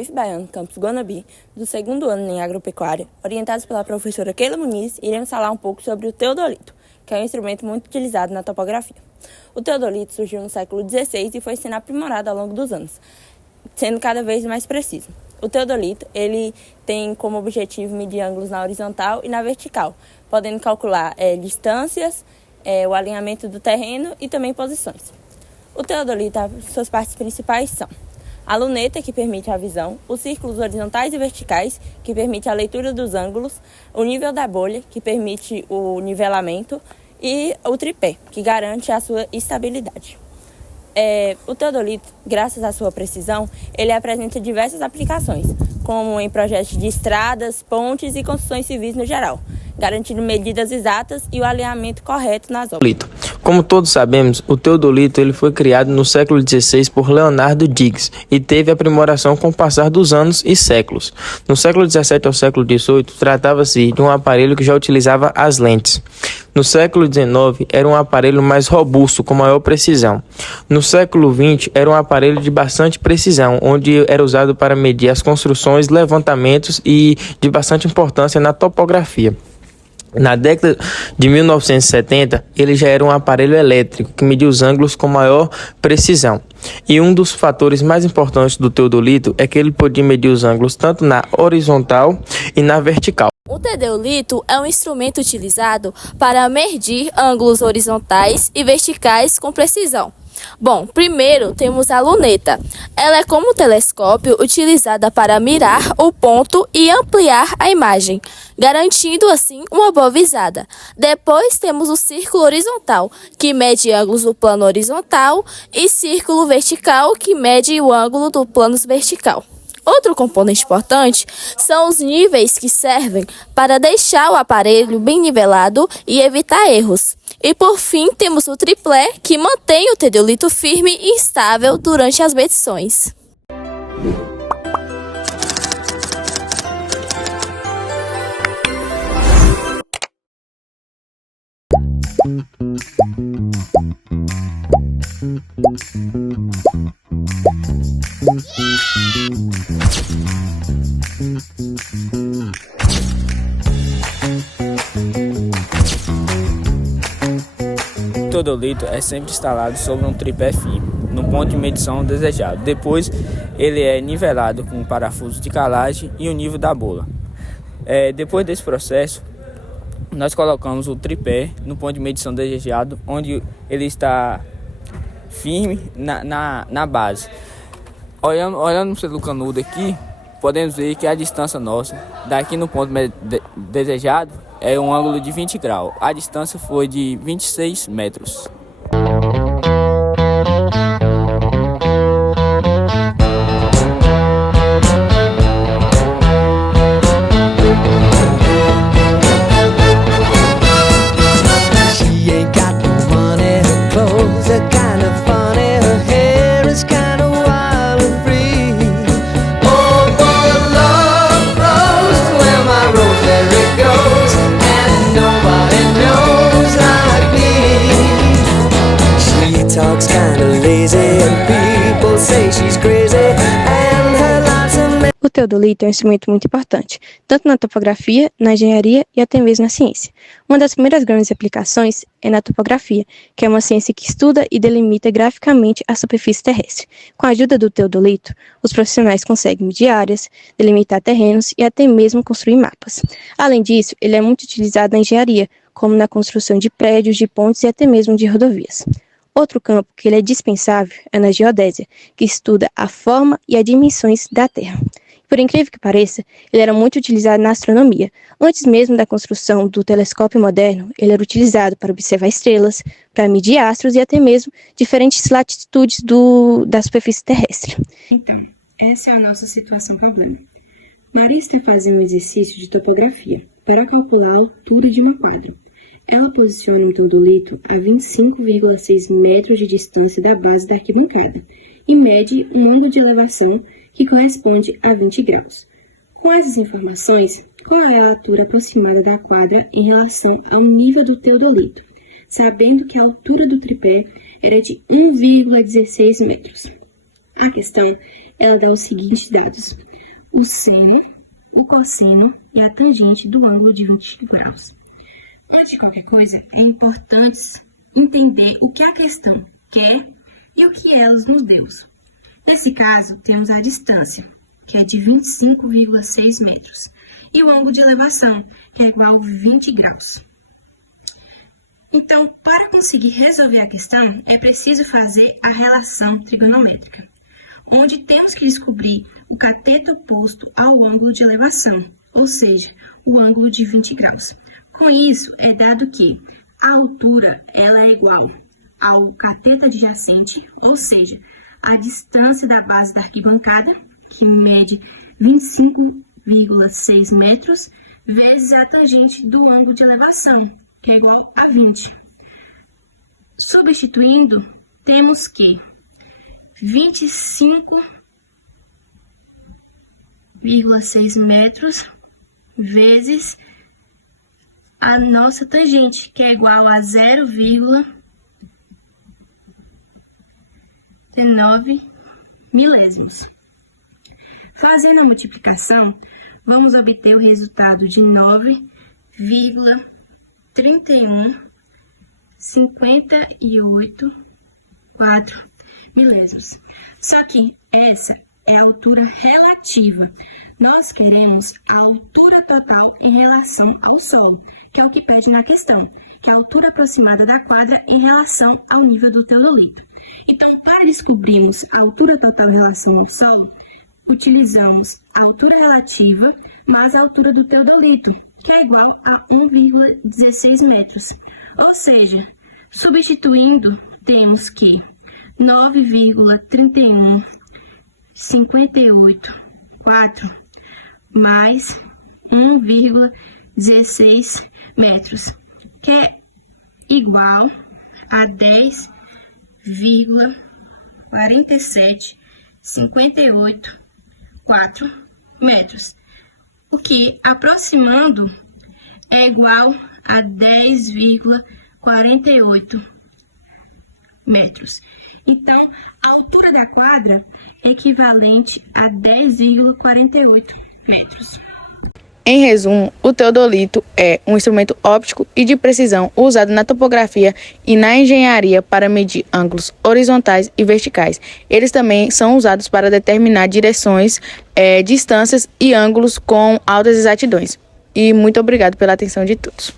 IF Baiano, campus Guanambi, do segundo ano em agropecuária, orientados pela professora Keila Muniz, iremos falar um pouco sobre o teodolito, que é um instrumento muito utilizado na topografia. O teodolito surgiu no século XVI e foi sendo aprimorado ao longo dos anos, sendo cada vez mais preciso. O teodolito, ele tem como objetivo medir ângulos na horizontal e na vertical, podendo calcular distâncias, o alinhamento do terreno e também posições. O teodolito, suas partes principais são a luneta, que permite a visão, os círculos horizontais e verticais, que permite a leitura dos ângulos, o nível da bolha, que permite o nivelamento, e o tripé, que garante a sua estabilidade. O teodolito, graças à sua precisão, ele apresenta diversas aplicações, como em projetos de estradas, pontes e construções civis no geral, garantindo medidas exatas e o alinhamento correto nas obras. Como todos sabemos, o teodolito ele foi criado no século XVI por Leonardo Digges e teve aprimoração com o passar dos anos e séculos. No século XVII ao século XVIII, tratava-se de um aparelho que já utilizava as lentes. No século XIX, era um aparelho mais robusto, com maior precisão. No século XX, era um aparelho de bastante precisão, onde era usado para medir as construções, levantamentos e de bastante importância na topografia. Na década de 1970, ele já era um aparelho elétrico que media os ângulos com maior precisão. E um dos fatores mais importantes do teodolito é que ele podia medir os ângulos tanto na horizontal e na vertical. O teodolito é um instrumento utilizado para medir ângulos horizontais e verticais com precisão. Bom, primeiro temos a luneta. Ela é como um telescópio utilizada para mirar o ponto e ampliar a imagem, garantindo assim uma boa visada. Depois temos o círculo horizontal, que mede ângulos do plano horizontal, e círculo vertical, que mede o ângulo do plano vertical. Outro componente importante são os níveis, que servem para deixar o aparelho bem nivelado e evitar erros. E por fim temos o triplé, que mantém o teodolito firme e estável durante as medições. O teodolito é sempre instalado sobre um tripé firme, no ponto de medição desejado. Depois, ele é nivelado com um parafuso de calagem e o nível da bola. Depois desse processo, nós colocamos o tripé no ponto de medição desejado, onde ele está firme na base. Olhando pelo canudo aqui, podemos ver que a distância nossa daqui no ponto desejado é um ângulo de 20 graus. A distância foi de 26 metros. Talks kinda lazy and people say she's crazy and her life's a... O teodolito é um instrumento muito importante, tanto na topografia, na engenharia e até mesmo na ciência. Uma das primeiras grandes aplicações é na topografia, que é uma ciência que estuda e delimita graficamente a superfície terrestre. Com a ajuda do teodolito, os profissionais conseguem medir áreas, delimitar terrenos e até mesmo construir mapas. Além disso, ele é muito utilizado na engenharia, como na construção de prédios, de pontes e até mesmo de rodovias. Outro campo que ele é dispensável é na geodésia, que estuda a forma e as dimensões da Terra. Por incrível que pareça, ele era muito utilizado na astronomia. Antes mesmo da construção do telescópio moderno, ele era utilizado para observar estrelas, para medir astros e até mesmo diferentes latitudes da superfície terrestre. Então, essa é a nossa situação-problema. Maria está fazendo um exercício de topografia para calcular a altura de uma quadra. Ela posiciona um teodolito a 25,6 metros de distância da base da arquibancada e mede um ângulo de elevação que corresponde a 20 graus. Com essas informações, qual é a altura aproximada da quadra em relação ao nível do teodolito, sabendo que a altura do tripé era de 1,16 metros? A questão, ela dá os seguintes dados. o seno, o cosseno e a tangente do ângulo de 20 graus. Antes de qualquer coisa, é importante entender o que a questão quer e o que ela nos deu. Nesse caso, temos a distância, que é de 25,6 metros, e o ângulo de elevação, que é igual a 20 graus. Então, para conseguir resolver a questão, é preciso fazer a relação trigonométrica, onde temos que descobrir o cateto oposto ao ângulo de elevação, ou seja, o ângulo de 20 graus. Com isso, é dado que a altura ela é igual ao cateto adjacente, ou seja, a distância da base da arquibancada, que mede 25,6 metros, vezes a tangente do ângulo de elevação, que é igual a 20. Substituindo, temos que 25,6 metros vezes a nossa tangente, que é igual a 0,19 milésimos. Fazendo a multiplicação, vamos obter o resultado de 9,3158,4 milésimos. Só que essa é a altura relativa. Nós queremos a altura total em relação ao solo, que é o que pede na questão, que é a altura aproximada da quadra em relação ao nível do teodolito. Então, para descobrirmos a altura total em relação ao solo, utilizamos a altura relativa mais a altura do teodolito, que é igual a 1,16 metros. Ou seja, substituindo, temos que 9,3158,4 mais 1,16 metros, que é igual a 10,4758,4 metros, o que, aproximando, é igual a 10,48 metros. Então, a altura da quadra é equivalente a 10,48 metros. Em resumo, o teodolito é um instrumento óptico e de precisão usado na topografia e na engenharia para medir ângulos horizontais e verticais. Eles também são usados para determinar direções, distâncias e ângulos com altas exatidões. E muito obrigado pela atenção de todos.